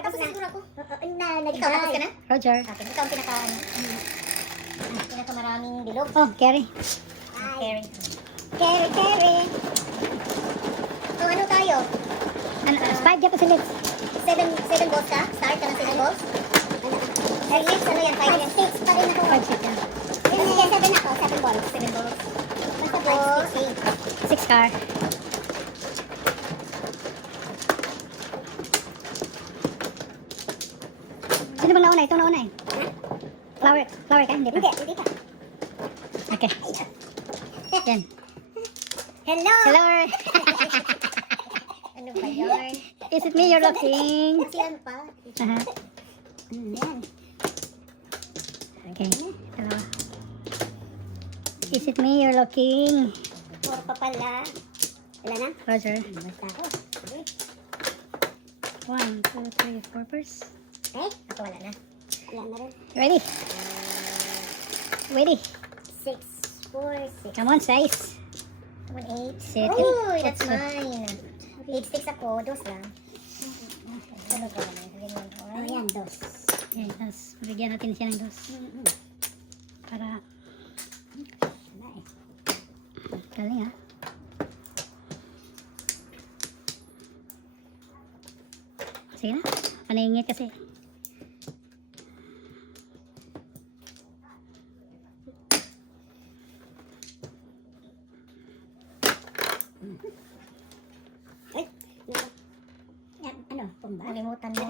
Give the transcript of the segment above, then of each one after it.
Tapos na siguro ako. Ikaw, tapos ka na? Roger. Okay, ikaw ang pinakamaraming bilog. Oh, Kerry. Carry. Carry. So, ano tayo? Ano, 5 dyan po sa lips. 7 balls ka? Start ka ng 7 balls? 3 hits, ano yan? 5 hits? 6 pa rin ako. 5 sheet yan. Sige, 7 ako. 7 balls. 7 balls. Basta So, 5, 6 car. Sino bang nauna? Itong nauna eh. Flower ka? Hindi pa. Hindi ka. Okay. Yan. Hello! Hello. ano ba yun? Is it me you're looking? Si ano pa? Yan. Okay. Hello. Is it me you're looking? 4 pa pala. Wala na? Roger. Basta ako. Sige. 1, 2, 3, 4 first. Ako wala na. Wala na rin. Ready? Ready? 6, 4, 6. Come on, size. 1, 8. Sit. Uy, that's mine. 8 sticks ako. 2 lang. Ano ba naman? Ganyan. Ayan, 2. Okay, tapos bigyan natin siya ng dos. Para galing ha. Sige na. Paningit kasi. Ay, yan, ano, pumba? Nalimutan mo.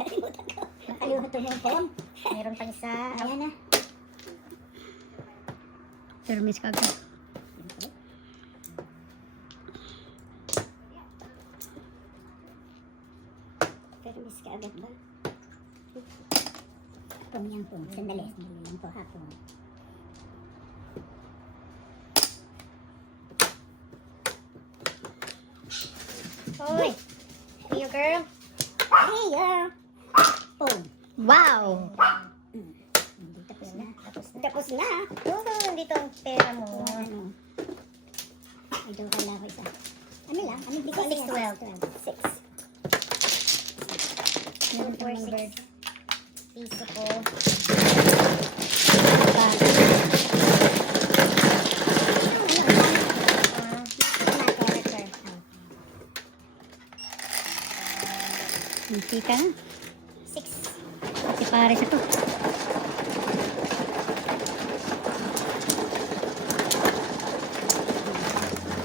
Nakalimutan mo yung pom. Meron pang isa. Ayan na. Pero miss ka agad. Pero miss ka agad ba? Pom yan, pom. Sandali. Sandali lang po, ha, pom. Hoy. Hey, you girl. Hey, pom. Wow! Tapos na. Tapos na. Tapos na. Dito ang pera mo. Ano? Ay, doon kala ko isa. Ano lang? Ano bigay 6, 12. 6. 2, 4, 6. Piso ko. Hindi ka na. 6. Si Paris ito.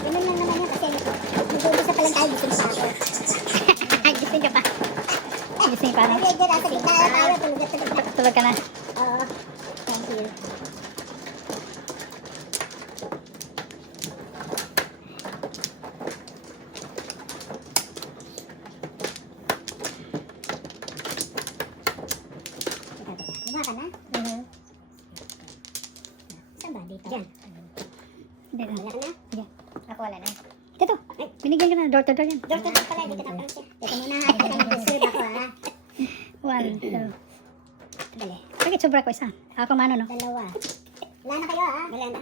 Ganun lang naman yan kasi nag-uumpisa pa lang tayo gising pa ako. Gising ka pa. Gising pa na. Ay, dyan nasa gitna na tayo. Tulog na. Tulog ka na. Oo. Thank you. Teka. Gumawa ka na? Saan ba? Dito? Diyan. Hindi na. Wala ka na? Sige. Ako wala na. Ito to. Binigyan ka na. Door to door yan. Door to door pala. Hindi ka na pansin. Teka muna ha. Teka nag-reserve ako ha. 1, 2. Dali. Bakit sobra ko isa? Ako mano no? Dalawa. Wala na kayo ha? Wala na.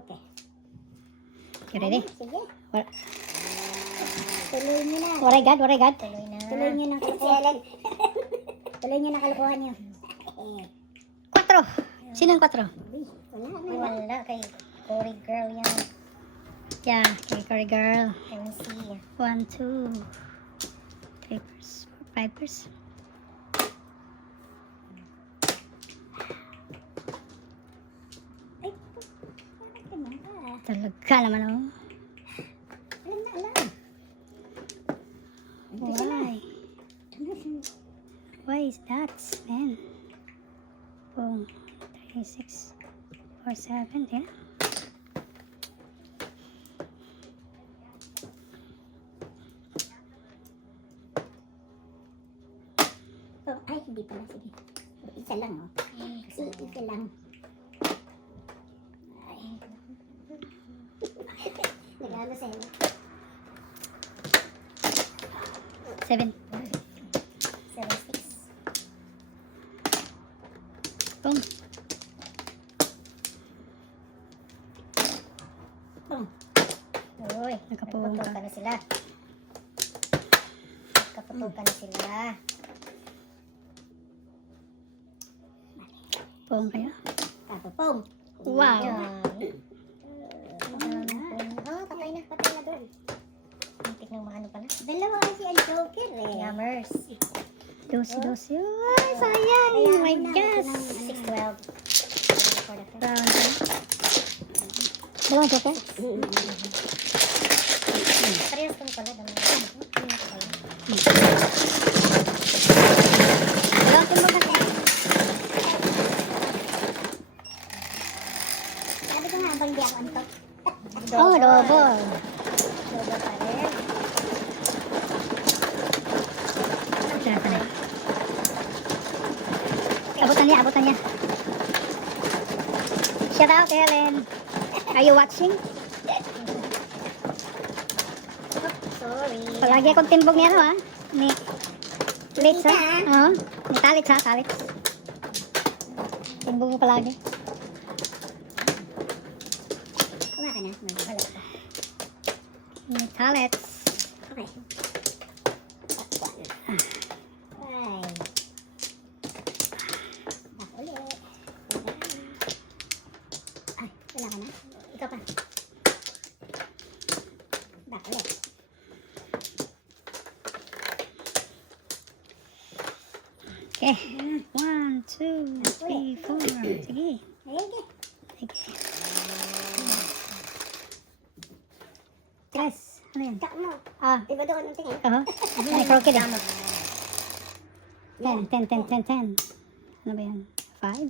Okay. You ready? Sige. What? Tuloy nyo na. What I got? What I got? Tuloy na. Tuloy nyo ng kalokohan. Tuloy nyo ng kalokohan nyo. 4. Sino ang 4? Uy, wala na. Wala kay Cory girl yan. Yeah, okay, Cory girl. Let me see. 1, 2, 3 purse, 5 purse. Ay, bakit naman ka? Talaga naman oh. Alam na, alam. Why? Why is that, man? Boom. 3, 6, 4, 7, yeah. Oh, ay, hindi pala. Sige. Isa lang, oh. Kasi isa lang. Ay. Nagano sa'yo. 7. 7 sticks. Boom. Boom. Uy, Nakapuwang ka. nagputukan na sila. Nagkaputukan na sila. Pong kayo. Tapos, pom. Wow. Yan. Ah, patay na. Patay na doon. Muntik nang maano pala. Dalawa kasi ang joker eh. Yummers. Dosi. Ay, sayang. Oh my gosh. 612. Round 2. Dalawang joker? Parehas kami pala. Dalawang tumbok kasi. Sabi ko nga, bang di ako antok. Oh, double. Double pa rin. Abutan niya. Shout out, Helen. Are you watching? Sorry. Palagi akong timbog niya, no, ha? Ni Talits, ha? Oo. Ni Talits, ha? Talits. Timbog mo palagi. Kuha ka na. Wala pa. Ni Talits. Okay. Ay. Back ulit. Ay, wala ka na. Ikaw pa. Back ulit. Okay. 1, 2, 3, 4. Sige. Ayun. Sige. Tres. Ano yan? Tak mo. Ah. Diba doon ang tingin? Oo. Ay, crooked eh. 10. Ano ba yan? 5?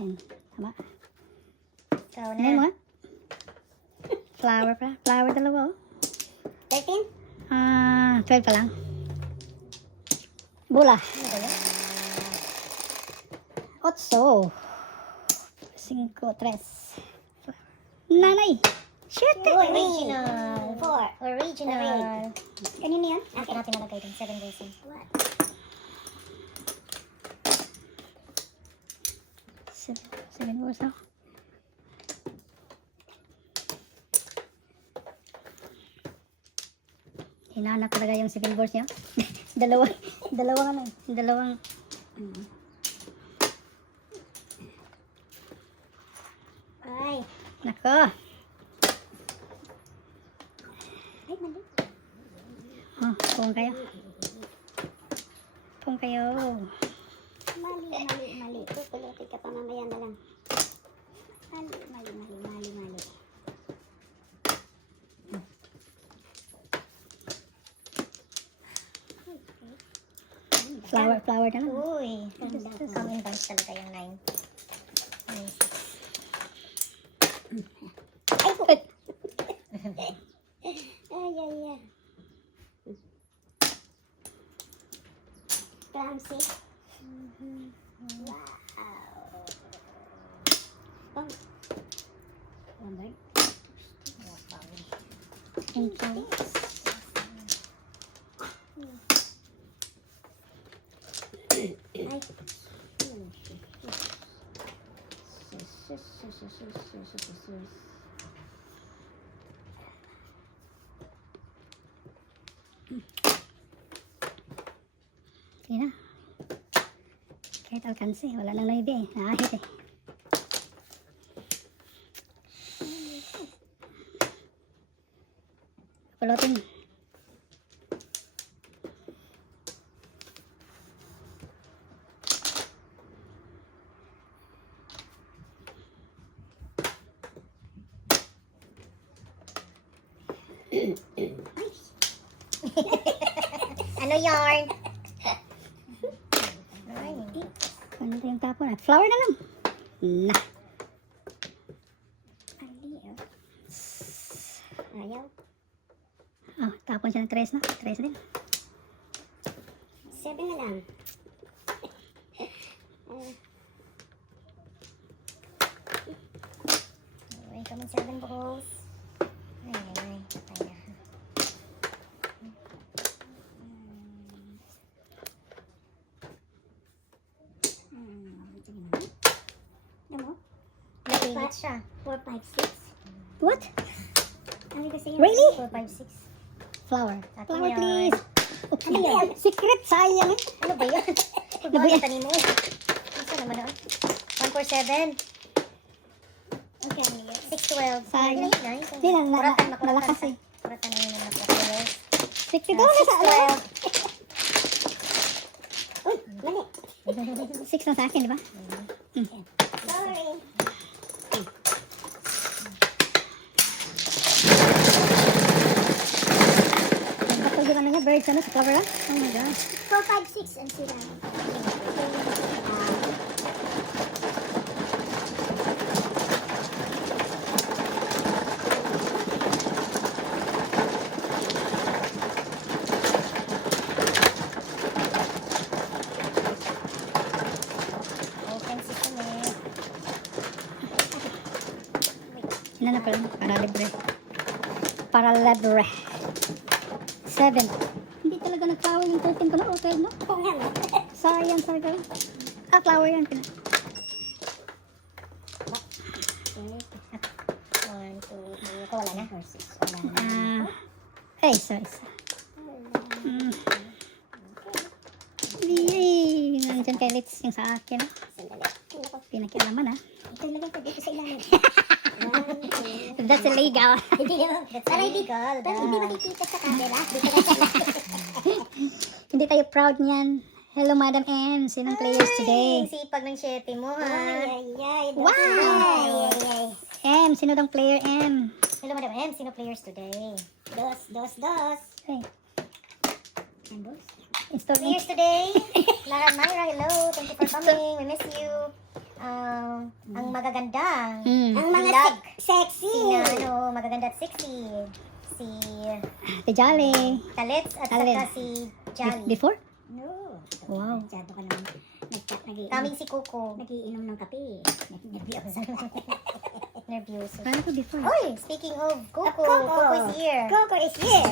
10. Tama. Ikaw Ano mo na. nga? Flower pa. Flower dalawa, oh. 13? 12 pa lang. Bula. Ano ba yan? 8. 5, 3. Nanay. Shit. Original. 4. Original. Kanino yan? Akin natin nalagay din. 7 racing. What? 7 balls ako. Hinahanap talaga yung 7 balls niya. dalawang ano, dalawang Ay. nako. Ay, mali. Oh, pong kayo. Pong kayo. Mali. Pupulutin ka pa mamaya na lang. Mali. Flower na lang. Uy. Coming bounce talaga yung 9. Ay. Clumsy. Wow. Bang. Number. Thank you. Ay. Sige na. Kahit alkansi, wala nang naibi eh. Naahit eh. Pulutin. Ano yarn? Ay. Ano yung tapon na? Flower na lang. Na. Ayaw. Oh, tapon siya ng 3 na. 3 din. 7 na lang. Ay, kaming 7 balls. Ay. Patay na. Ano mo? Napigit siya. 4, 5, 6. What? Ano kasi yun? Really? 4, 5, 6. Flower. Akin Flower, yan. please. Ano yan? Secret, sayang eh. Ano ba yan? Ano ba yan? Tani mo. Ano naman doon? 1, for 7. Okay, ano yun? 612. Sayang. Nice. Hindi na, Kuratan, nalakas eh. Kuratan na yun ang napapulog. 62 na sa ano? 612. Uy, mali. 6 na sa akin, di ba? Sorry. Nagpatog yung ano niya, birds ano, sa flower ah. Oh my gosh. 4, 5, 6 ang sila. Open system eh. Ano na pala? Para libre. Para libre. 7. Hindi talaga nag-flower yung 13 ko na. Okay, no? Oo nga, no? Sayang, sayang. Ah, flower yan. 1, 2, 3. Ito wala na. 4, 6. Wala na. Isa. Yay! Nandiyan kay Litz yung sa akin. Sandali. Pinakialaman ah. Ito lagay ko dito sa ilalim. That's illegal. Hindi naman. That's Para illegal. hindi makikita sa camera. Dito na sa Hindi tayo proud niyan. Hello, Madam M. Sinong players today? Ang sipag ng 7 mo, ha? Ay. Wow! Ay. M, sino dong player M? Hello, Madam M. Sino players today? Dos. Hey, Ambos? install me. Players today? Lara Myra, hello. Thank you for coming. We miss you. Ang magaganda. Ang mga Vlog. sexy. Si ano, magaganda at sexy. Si The Jolly. Talets at Talets. saka si Jolly. Before? No. Wow. Masyado ka naman. Kaming si Coco. Nagiinom ng kape. Nervyosa. Nervous. Paano ko before? Oy, speaking of Coco, Coco. Coco is here. Coco is here.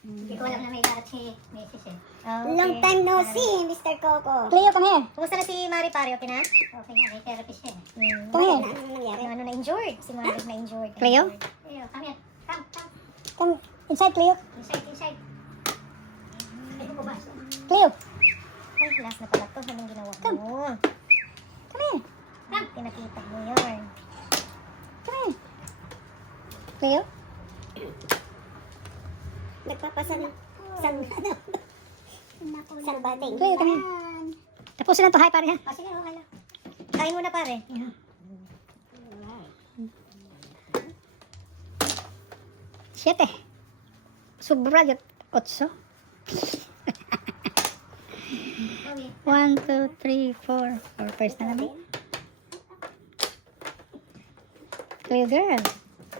Hindi ko alam na may darat si Mrs. eh. Okay. Long time no see, Mr. Coco. Cleo, come here. Kumusta na si Mari Pare? Okay na? Okay nga, may therapy siya eh. Hmm. Come here. Ano nangyari? Ano na-injured? Si Mari na-injured. Cleo? Cleo, come here. Come. Come inside, Cleo. Inside. Cleo, Ay, last na pala to. Anong ginawa mo? come here. Pinakita mo yun. Come here. Cleo? Nagpapasan sang ano? Sang bating. Cleo, come here. Tapusin na to. Hi, pare ha. Sige, okay lang. Kain mo na pare. Siete. Sobra yun. 8. 1, 2, 3, 4. 4 first na naman. Cleo girl.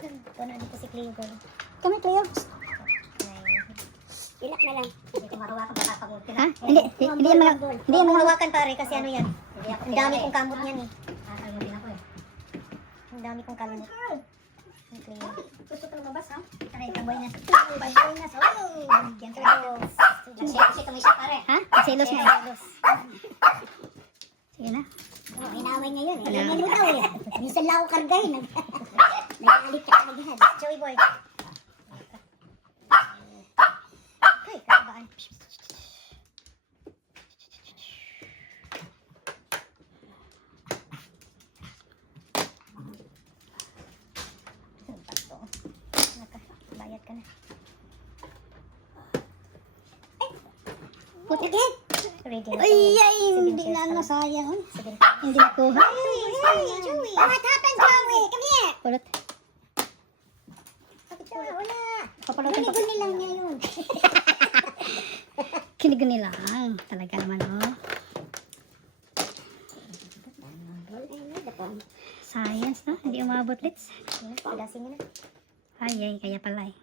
Ito na dito si Cleo girl. Come here, Cleo. Ilak na lang. Hindi ko mahawakan baka pag Ha? Hindi yan mga... Hindi yan Huwag mo mga... hawakan pare kasi ano yan. Ang dami kong kamot niyan eh. Ang dami kong kamot. Ang Cleo. Gusto ko lumabas ha? Aray, kaboy na. Baboy na. Oh! Bigyan ka daw. Kasi tumisya pare. Ha? Selos na. Selos. Sige na. Oh, inaway niya yun. Alam mo daw eh. Minsan lang ako kargay. Nag-alit ka agad. Joey boy. Ay, kakabaan. Bayad ka na. Put again. Ready na. Ay, ay, Sige, hindi na first nasayang. Uy. Sige. Hindi nakuha. Joey. What happened, Joey? Come here. Kulot. Wala. Papalutin pa. Guni lang niya yun. Kiniguni lang. Talaga naman, oh. Science, no? Hindi umabot, Litz. Pagasin mo na. Ay, ay, kaya pala eh.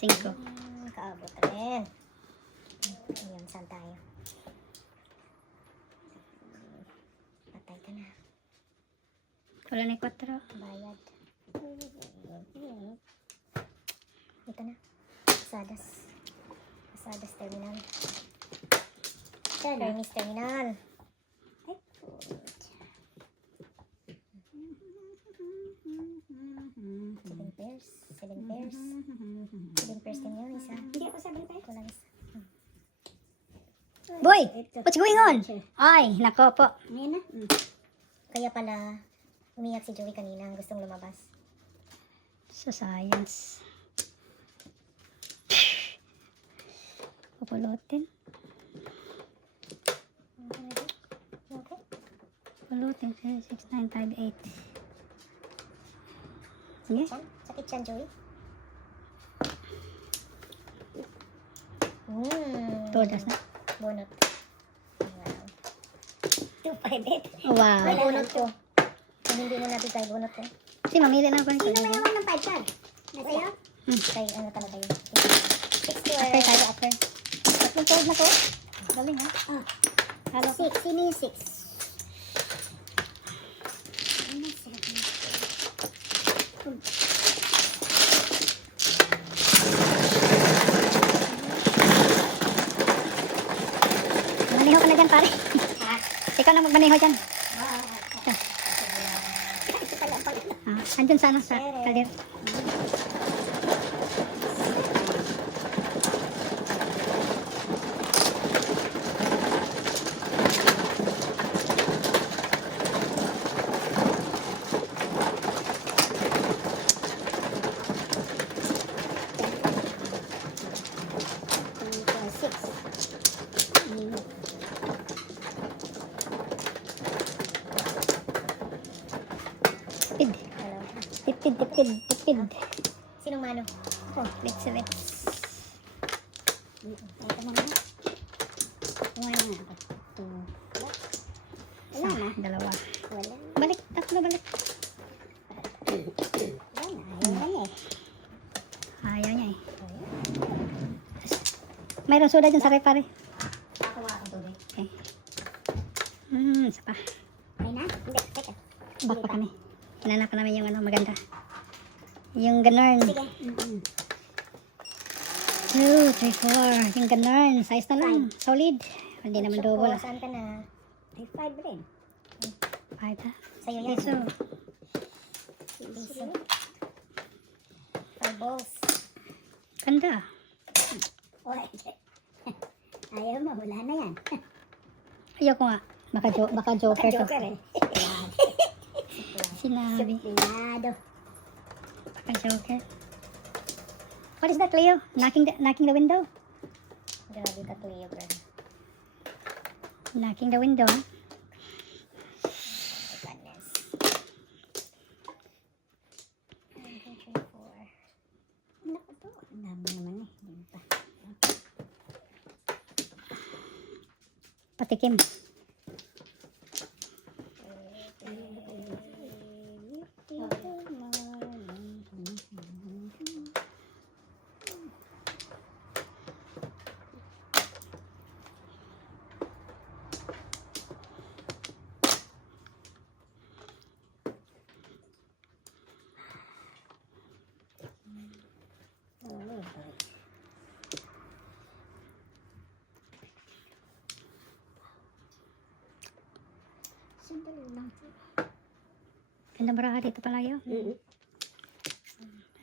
5. Kaabot rin. Ayan, saan tayo? Patay ka na. Wala na yung 4. Bayad. Ito na. Pasadas. Pasadas terminal. Hermes terminal. Seven pairs. 7 pairs. 7 pairs din yun. Isa. Hindi ako sabi tayo. Kulang isa. Boy, what's going on? Ay, nako po. Ayan na. Kaya pala, umiyak si Joey kanina. Gustong lumabas. Sa science. Pupulutin. Okay. Pupulutin. 6, 9, 5, 8. Sige. Chan? Sakit chan, Joey? Todas na. Bunot. Wow. 258. Wow. Ay, bunot ko. Kung hindi mo natin tayo bunot ko. Kasi mamili na ako nito. Sino may hawak ng 5 card? Nasa'yo? Kay ano talaga yun. 6 to Upper tayo, upper. Tatlong toad na to. Galing ha. Ah, Halo. 6. Sino yung 6? Maniho ka na dyan, pare. Ikaw na magmaniho dyan. Andun sana sa kalder. Tipid. Tipid. Sinong mano? Oh, let's. Ito mo na. Tumayo na ako. Wala na. Dalawa. Wala. Balik, tatlo balik. Wala na. Ayaw na niya eh. Ayaw niya eh. Mayroon soda dyan sa rep, pare. Nakakuha ako tubig. Okay. Isa pa. Ay na? Hindi. Teka. Back pa kami. Hinanap pa namin yung ano, maganda. Yung ganun. Sige. 2, 3, 4. Yung ganun. Size na lang. Solid. Hindi naman double. Saan ka na? Ay, 5 rin. 5 ha. Sa'yo yan. Piso. Piso. 5 balls. Ganda. Oy. Ayaw mo. Wala na yan. Ayoko nga. Baka joker to. Joker eh. Sinabi. Pinado. Baka joker. What is that, Leo? Knocking the window? Grabe ka, Cleo, girl. Knocking the window. My goodness. 1, 2, 3, 4. Naku po. Ang dami naman eh. Hindi pa. Patikim. Sandali lang. Ganda baraha dito pala yun.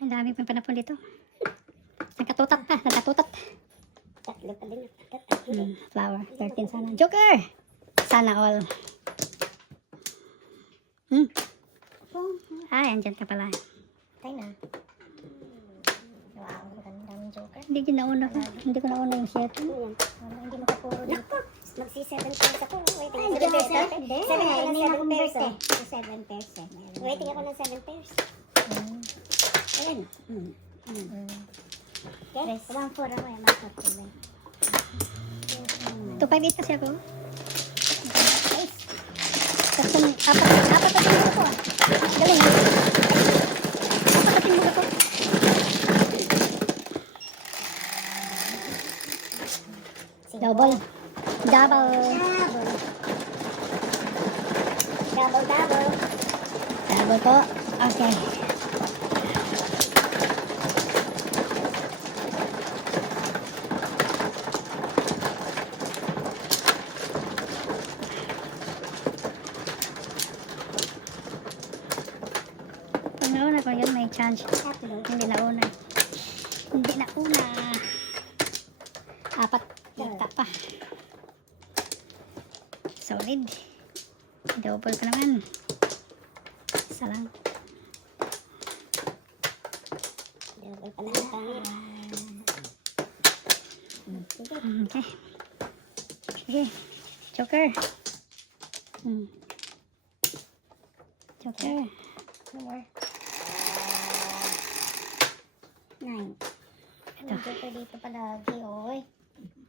Ang dami pang panapon dito. Nagkatutat pa. Nagkatutat. Tatlo pa din. Flower. 13 sana. Joker! Sana all. Ay, andyan ka pala. Tayo na. Wow, magandang joker. Hindi ko nauna ko. Hindi ko nauna yung 7. Wala, hindi makapuro dito. Naku. Magsi-7 pairs ako. Waiting Ay, ako hindi ng na 7 pairs. Hindi. 7 ako ng Hindi 7 na akong pairs. birthday. Oh. 7 pairs eh. Meron. Waiting ako ng 7 pairs. Ayun. Okay. Yes. 1-4 ako eh. Makapag 258 kasi ako. Tapos apat na tingin ko. Galing. Apat na tingin ko. Double. Double. Double. Double po. Okay. Pag nauna ko yun, may chance. Hindi nauna. Hindi nauna. Apat. Yata pa. tawid. Double ka naman. Isa lang. Double pa lang pangit. Sige. Okay. Sige. Joker. Joker. No more. 9. Ang joker dito palagi, oy.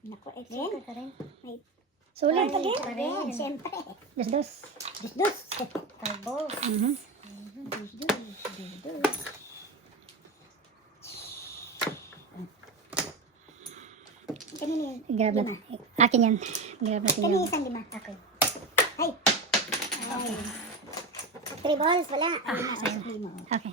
Naku, Joker Jen. ka rin. Sulit. Ay, pa rin. Jen, siyempre. Dos. Dus. Talbos. Kanina yun. Grab na. Akin yan. Grab natin Kanina yan. isang 5. Okay. Ay. Ay. 3 balls, wala. sayang. Lima. Okay.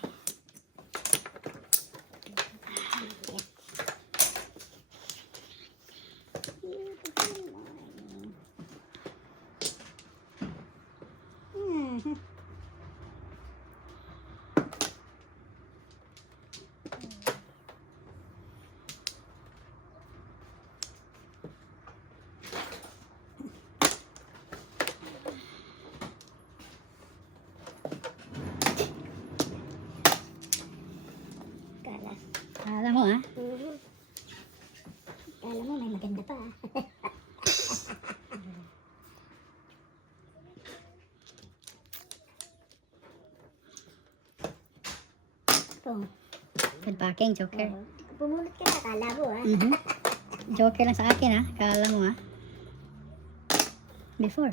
Kala. Alam mo ha. Kala mo may maganda pa. Oh. Good packing, Joker. Pumulot ka na, kala mo ha. Joker lang sa akin ha. Kala mo ha. Before.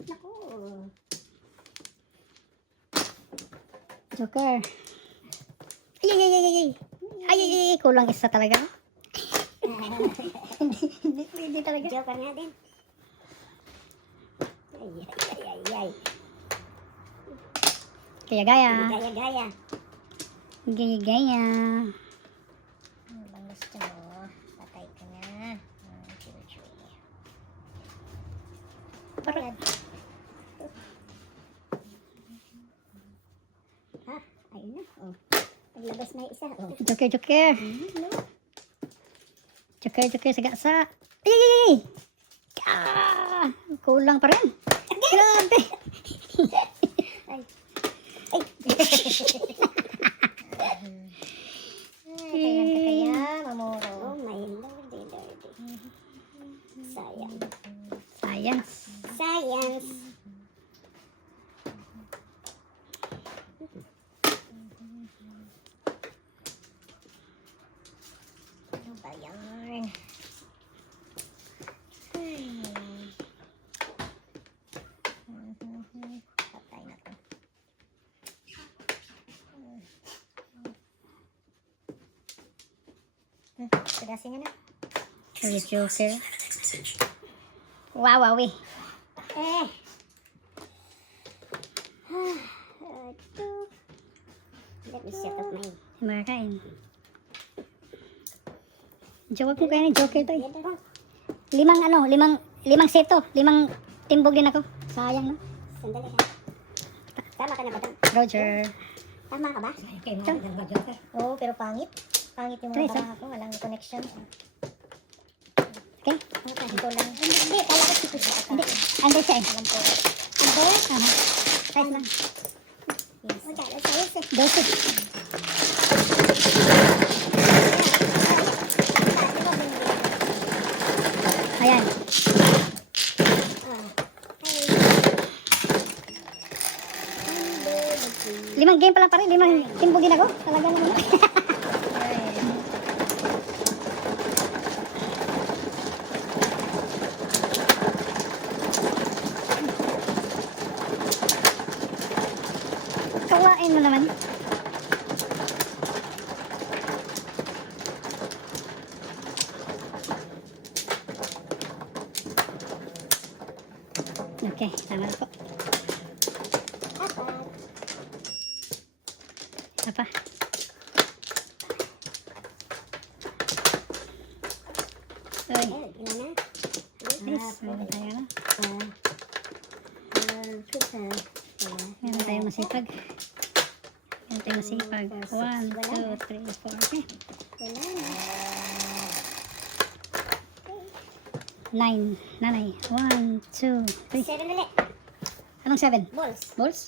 Naku. Joker. Ay, ay, ay, ay, ay. Ay, ay, ay, kulang isa talaga. Hindi talaga. Joker nga din. Ay, ay, ay, ay. Kaya gaya. Gaya-gaya. Gaya gaya. Ano bang gusto mo? Patay ka na. Chewy. Parang, Ha? Ayun na. Oh. Paglabas na yung isa. Oh. Joker, Joker. Joker, Joker sa gasa. Ay, ay, ay, ay. Ah, kulang pa rin. Grabe. Ay. Kailan ka kaya, Mamoro? Oh my lordy, lordy. Sayang. Science. Science. Ano ba yan? Patay na to. Pagasin nyo na. Sorry, Joker. Wow, wow, eh. Eh. Ito. Let me set up my... Makain. Joke mo kaya ni Joker to eh. Yan na. Limang seto. 5 timbog din ako. Sayang no. Sandali ha. Tama ka na ba? Roger. Tama ka ba? Oo, pero pangit. Pangit yung Tres, mga baraha ko. Walang connection. Okay? Ito lang. Hindi, kala ko si Hindi. Ando siya eh. Alam ko. Ando? Aha. Size lang. Yes. Wala, sayos eh. 12. Ayan. Limang game pa lang pare. 5 timbog din ako. Talaga naman. Kawain mo naman. Okay, tama na po. Apa? Uy, Ayun, ilan na? nice. Meron tayo na. Meron tayong masipag. Meron tayong masipag. 1, 2, 3, 4. Okay. Wala na. 9. Nanay. 1, 2, 3. 7 ulit. Anong 7? Balls. Balls?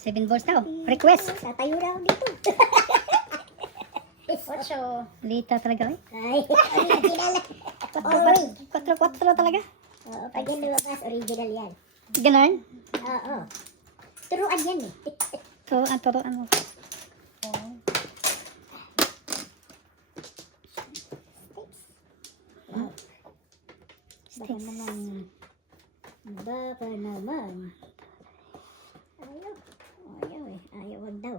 7 balls daw. Request. Tatayo na ako dito. 8. Lita talaga eh. Ay, original. Orange. 4 talaga. Oo, pag yan lumabas, original yan. Ganon. Oo. Turuan yan eh. Turuan mo. Baka naman. Baka naman. Ayaw. Ayaw eh. Ayaw, wag daw.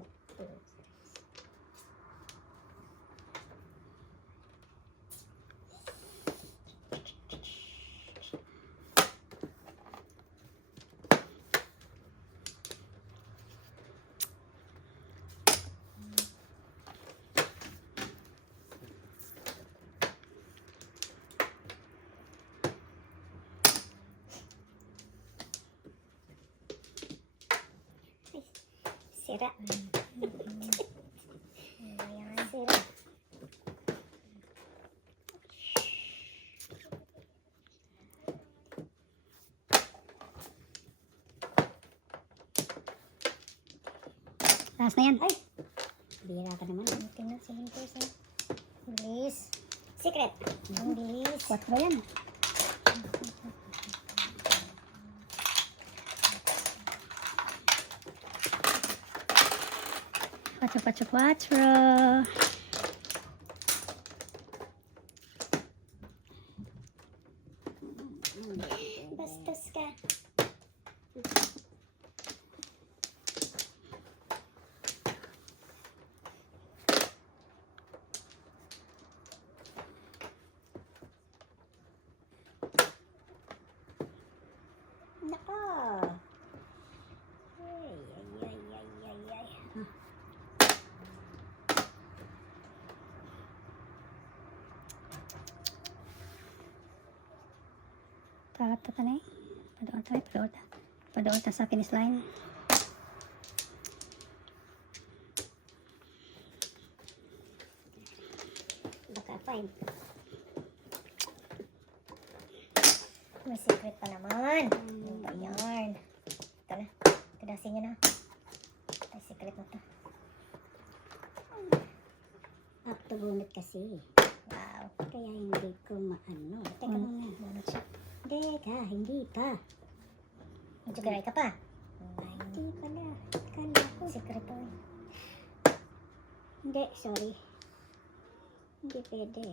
Sira. Sira. Last na yan. Ay! Bira ka naman. Tingnan, 7%. Bilis. Secret. Ang bilis. 4 yan. Quatro. Bastos ka. Nako. Ay. Tata na eh. Padoon ta sa finish line. Baka fine. May secret pa naman. Ano ba yan? Ito na. Tadasin nyo na. May secret mo to. Octobunot kasi. Wow. Kaya hindi ko maano. Teka muna. Bunot siya. Hindi pa. Magjugaray ka pa. Hindi pala. Kala ko. Secret to eh. Hindi, sorry. Hindi pwede.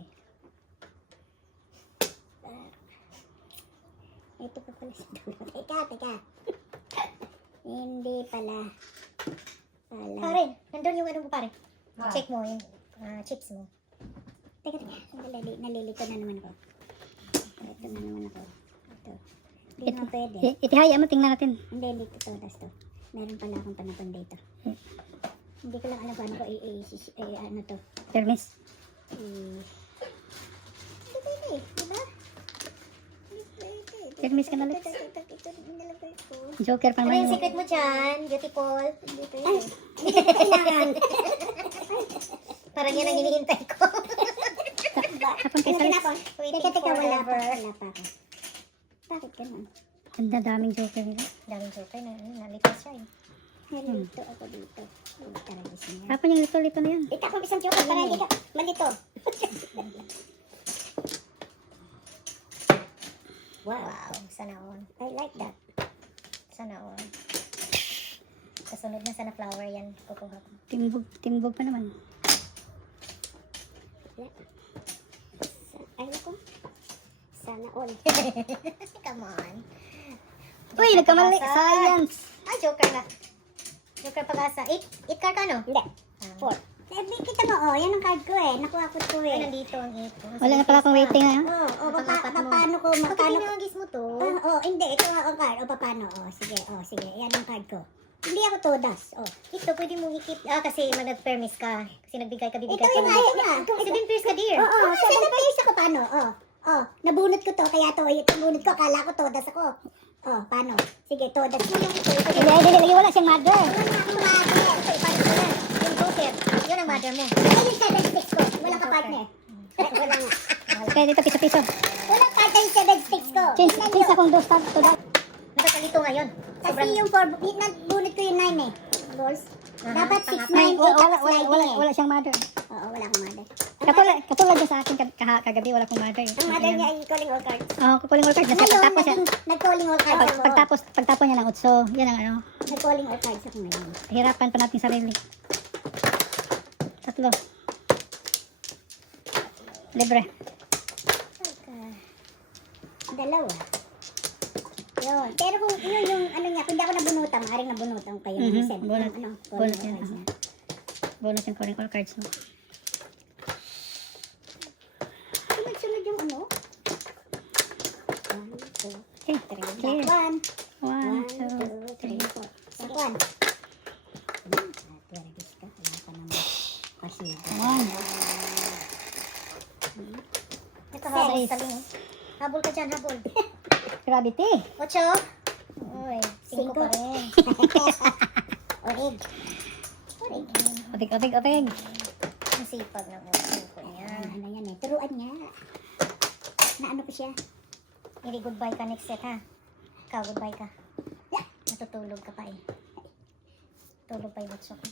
Ito pa pala sa dulo. Teka. Hindi pala. Pare, nandun yung ano mo pare. Check mo yung chips mo. Teka. Nalilito na naman ako. Ito na naman ako. Ito. Hindi na pwede. Itihaya mo, tingnan natin. Hindi ito. To. Meron pala akong panapon dito. Hindi ko lang alam paano ko ano to. Termis. Hindi pwede. Diba? Hindi pwede. Termis ka na ulit. Ito nilagay ko. Joker pa Ano naman yung yun. secret mo dyan? Beautiful. Hindi pwede. Hindi ko kailangan. Parang yan ang hinihintay ko. Kapag Ano kaysa tinapon? Waiting Teka, wala pa. forever. Wala pa ako. Bakit ganun? ang daming joker nila. Daming joker na nalipas siya eh. Nalito ako dito. Taragis niya. Tapon yung lito-lito na yan. Ika akong isang joker para hindi ka malito. Wow. Sana all. I like that. Sana all. Kasunod na sana flower yan. Kukuha ko. Timbog pa naman. Ayun ko. Sana all. Come on. Uy, nagkamali. Science. Ah, joker nga. Joker pag-asa. 8 card ka no? Hindi. 4. Kita mo, oh, yan ang card ko eh. Nakuha ko to Ay, eh. nandito ang 8. Wala na pala akong waiting ha. Paano ko, Pag pinagis mo to, hindi, ito nga ang card. O, paano? Sige, yan ang card ko. Hindi ako todas. Oh. Ito, pwede mong ikip. Kasi nag-permis ka. Kasi nagbigay ka, bibigay Ito ka. yung ito na. 7 pairs ka, dear. Oo, sa nag-place ako paano? Oh, nabunot ko to. Kaya to, yung bunot ko, akala ko todas ako. Oh, paano? Sige, todas mo yung ito. Hindi, wala siyang mother. Wala akong mother. Paano ko yan? Yung joker. Yun ang mother mo. Ay, yung 7 sticks ko. Walang kapartner. Wala nga. Kaya dito, piso-piso. Walang partner yung 7 sticks ko. Change akong dos tab to that. Nakakalito ngayon. Kasi yung 4, bunot ko yung 9 eh. Balls. Dapat 6, 9, 8 May, tapos sliding eh. wala siyang mother. Oo, wala akong mother. Katulad dyan sa akin kagabi, wala akong mother. Ang mother niya ay calling all cards. Kukuling all cards. Kasi Ngayon, pagtapos yan. nag-calling all cards ako. Pagtapos niya ng utso, yan ang ano. Nag-calling all cards ako ngayon. Hirapan pa natin sarili. Tatlo. Libre. Dalawa. Yun. Pero kung yun yung ano niya, kung di ako nabunutan, maaaring nabunutan ko kayo ng 7. Bunot. Ano, Bunot calling all yan. cards niya. Bonus yung calling all cards mo. Sunod-sunod yung ano? 1, 2, Okay, 3. clear. 1, 1, 2, 3, 2, 3. 4. Sakwan. Tuwaragis ka. Wala ka naman. Kasi. 1. Ito, habol Size. sa lingo. Habol ka dyan, habol. Gravity. 8. Uy, 5 pa rin. Orig. Orig. Otig. Ang sipag ng 5 niya. Ano yan eh. Turuan niya. Naano ko siya. Hindi, goodbye ka next set, ha? Ikaw, goodbye ka. Natutulog ka pa eh. Tulog pa yung butso ko.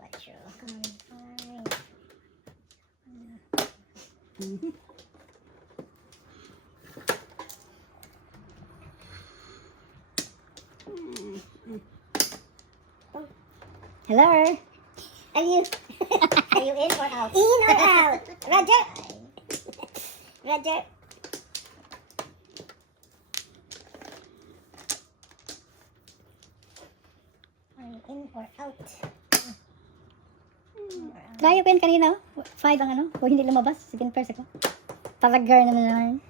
Watch your fine. Hello. Are you Are you in or out? in or out? Roger. Roger. Are you in or out? Layo pa yan kanina. 5 ang ano. O hindi lumabas. Second first ako. Talaga naman.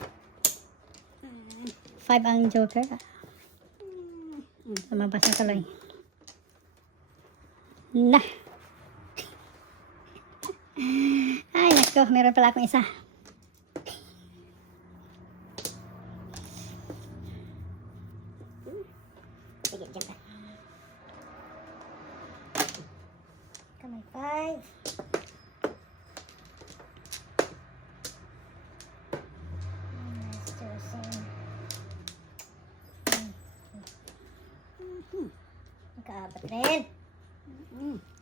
5 ang joker. Lumabas na tuloy. Na. Ay, nako. Meron pala akong isa. Sige, dyan ka. Kamay 5. Let's do some. Nakaabot rin.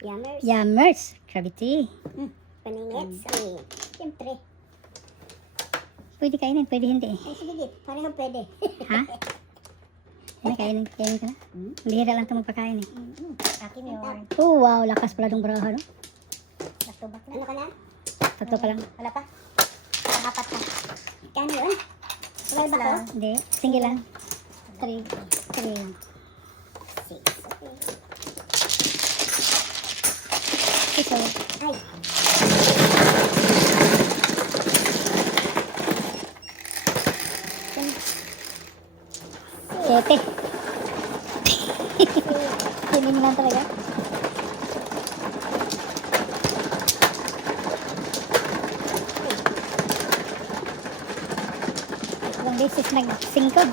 Yummers. Yummers. Gravity. Paningits. Siyempre. Pwede kainin, pwede hindi. Ay, sige, git. Parang pwede. Ha? Ano, kainin ka na? Bihira lang ito magpakain eh. Akin yun. Oh, wow. Lakas pala ng braha, no? Natubak na. Ano ka na? Tatlo pa lang. Wala pa? Apat pa. Kano yun? Wala ba ko? Hindi. Single lang. 3 lang. 6. Okay. Ito. Ay. Sete. Piling lang talaga. Dalawang beses nagsingkod.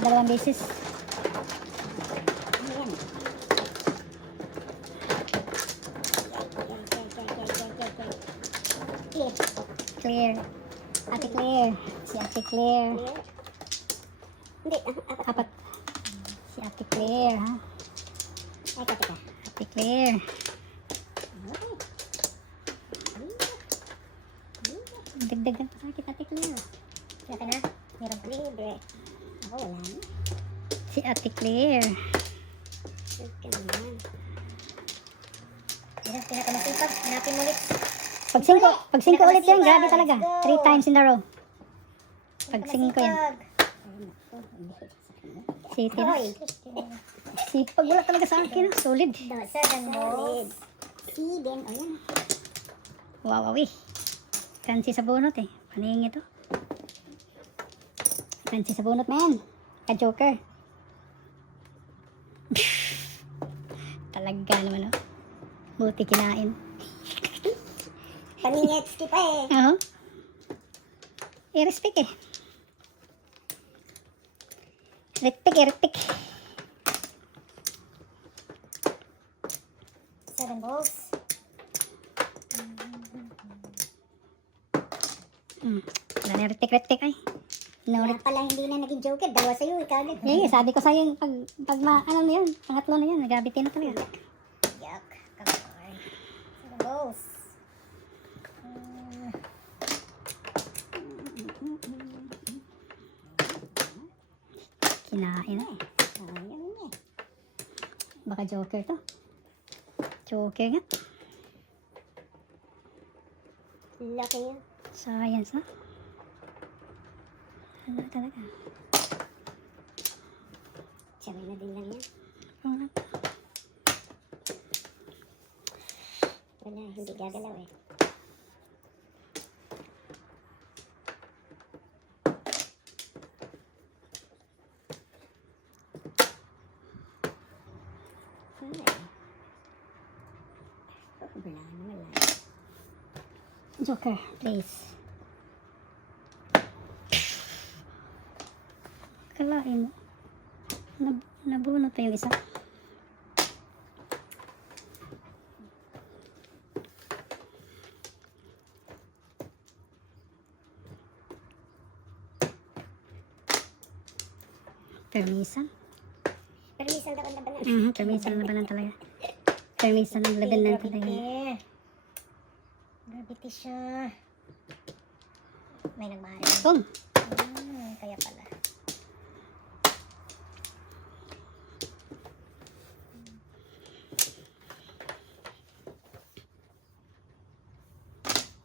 Dalawang beses. Ano yan? Clear. Clear. Ate Claire. Si Ate Claire. Clear. Hindi, apat. Apat. Si Ate Claire, ha? Ay, teka. Ate Claire. Dagdagan pa sa akin, Ate Claire. Kaya ka na? Meron pa. Libre. Ako, wala na. Si Ate Claire. Huwag ka naman. Yan, pinakamasipag. Hanapin mo ulit. Pag 5 ulit yan, grabe talaga. Let's go. 3 times in a row. Pag 5 yan. Pinakamasipag. Ay, naku. Ang bihit sa kanya. City na. Hoy. Sipag wala talaga sa akin. Solid. 7 balls. 7. O yan. Wow, wow, eh. Kansi sa bunot eh. Paning ito. Kansi sa bunot, man. Ka-joker. Talaga naman, oh. Buti kinain. Paningetski pa eh. Oo. I-respect eh. Respect. 7 balls. Wala na respect ay. No, Kaya pala hindi na naging joker. Dalawa sa'yo, ikaw agad. sabi ko sa'yo, pag ano na yun, pangatlo na yun, nagabitin na talaga. Yuck. Come on. 7 balls. Kinain eh. Sayang niya. Baka joker to. Joker nga. Laki yun. Science na. Ano talaga? Sabi na din lang yan. Oo nga. Wala, hindi gagalaw eh. Wala. Joker, please. Kalahin mo. Nabunot pa yung isa. Permisan. Permisan daw ang labanan. Permisan na labanan talaga. Permisan ng labanan talaga. Gravity siya. May nagmahal. Boom! Kaya pala.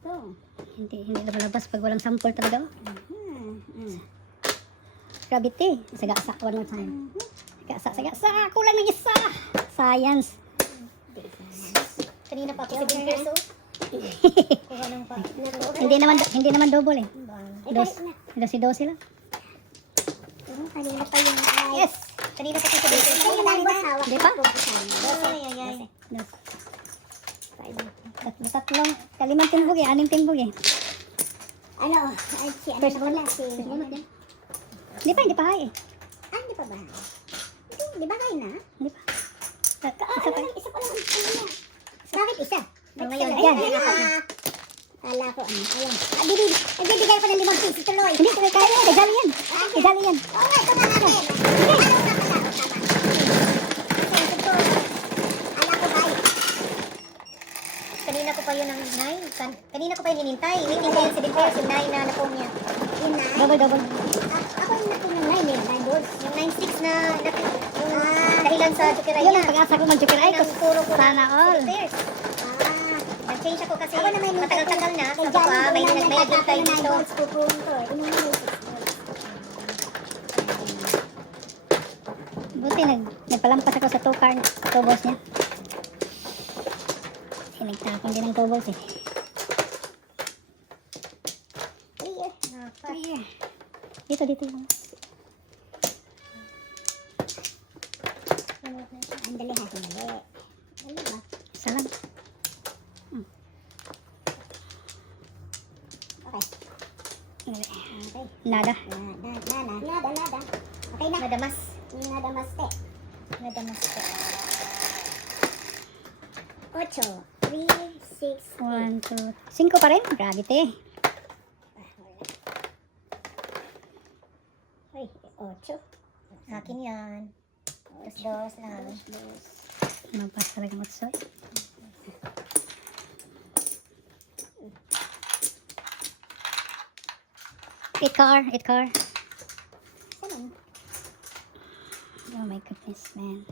Ito. Hindi lumalabas pag walang sample talaga. Gravity. Sagasa. One more time. Sagasa. Kulang ng isa. Science. Kanina pa ako 7 peso. Kuha ng pa. Hindi naman double eh. Ay, Dos. kahit na. Dos sila. Kanina pa yung Yes. Kanina pa 7 peso. Ay, yung dami boss hawak. Di pa? Ay. Dos. Tatlong. Kalimang timbog eh. 6 timbog eh. Ano? Ay, si ano First na wala? Si... Hindi pa high eh. Ah, hindi pa ba? Di ba kayo na? Hindi pa. Isa pa lang. Bakit isa? Ngayon, yan. Kala ko ano. Ayun. Nagbibigay ko ng 5 piso tuloy. Hindi, kaya yan. Idali yan. Idali yan. Oo nga, ito na natin. kanina ko pa yun ang 9. Kanina ko pa yun hinintay. Hinintay ko yung 7 peso. Yung 9 na napo niya. Yun na. Double. Ako yung natin ng 9 eh. 9 balls. Yung 9-6 na dahilan sa Jokeray Yun niya. ang pag-asa ko mag-joker ay ko. Sana all. Nag-change ako kasi Ako naman yung matagal-tagal na. Kay Sabi ko Johnny, may unang nag-agent tayo nagtataka dito. ng 9 balls pupunin ko eh. Inumin yung 6 balls. Buti nagpalampas ako sa 2 balls niya. Kasi nagtapon din ng 2 balls eh. Clear. Dito. Ang dali ha, sandali. Ano ba? Isa lang. Okay. Okay. Nada. Nada. Okay na. Nadamas. Nadamaste. Nadamas. 8, 3, 6, 1, 2, 5 pa rin. Gravity. Ay, 8. Akin yan. Dos lang. Magpas talaga matsoy. Eight car. Saan? Oh my goodness, man.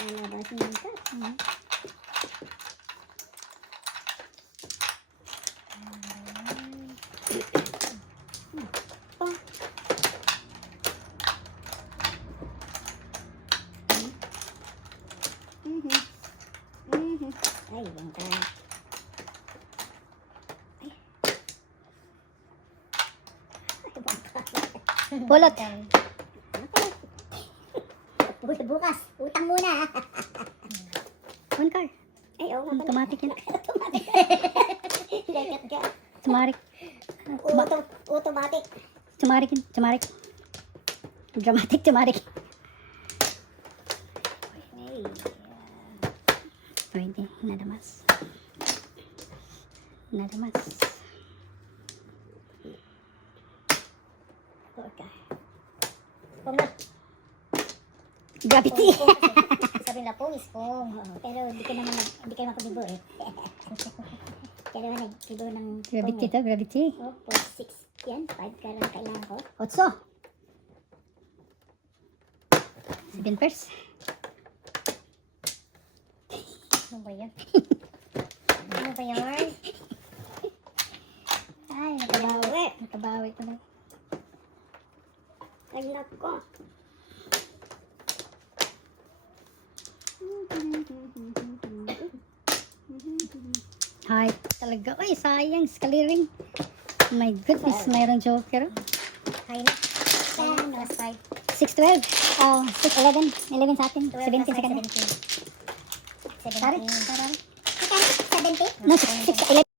Lalabas niya ito. Ay, bangka. Ay, bangka. Pulot. Bukas, utang muna. One car. Ay, oo nga pala. Automatic yan. Lekat ka. Tumarik. Automatic. Tumarik yun. Tumarik. Dramatic tumarik. Ay, 20. Nadamas. Nadamas. okay. Pong na. Gravity. Sabi na pong is pong. Oo, pero hindi kayo makabibo eh. Kaya naman nagbibo ng Gravity to. Gravity. Oh, 4, 6. Yan, 5 ka lang kailangan ko. 8. 7 pairs. Ano ba yan? Ano ba yan? Ay, nakabawi. Nakabawi ko na. Ay, nako. Ay, talaga. Ay, sayang. Scaliring. My goodness, mayroong joker. Hay na. 10 plus 5. 6-12. Oh, 6-11. 11 sa atin. 12 17 sa kanya. 17. Sorry. 17. Sorry. 70? No, 6-11.